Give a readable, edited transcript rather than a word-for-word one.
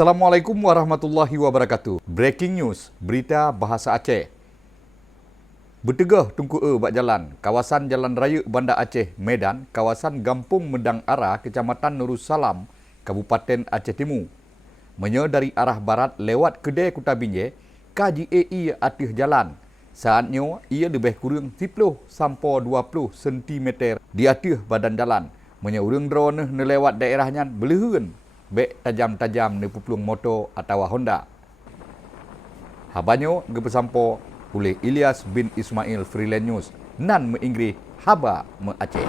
Assalamualaikum warahmatullahi wabarakatuh. Breaking news, berita bahasa Aceh. Bertegah tungku bak jalan, kawasan Jalan Raya Bandar Aceh, Medan, kawasan Gampung Medang Ara, Kecamatan Nurussalam, Kabupaten Aceh Timur. Menyo dari arah barat lewat Kedai Kuta Binjai, KJAE atih jalan. Saatnya ia lebih kurang 10 sampai 20 cm di atih badan jalan. Menyo urang drone nelewat daerahnya belehun bek tajam-tajam ni pupulung motor atau Honda. Habanyo gepesampo oleh Ilyas bin Ismail Freelance News nan menginggris haba me Aceh.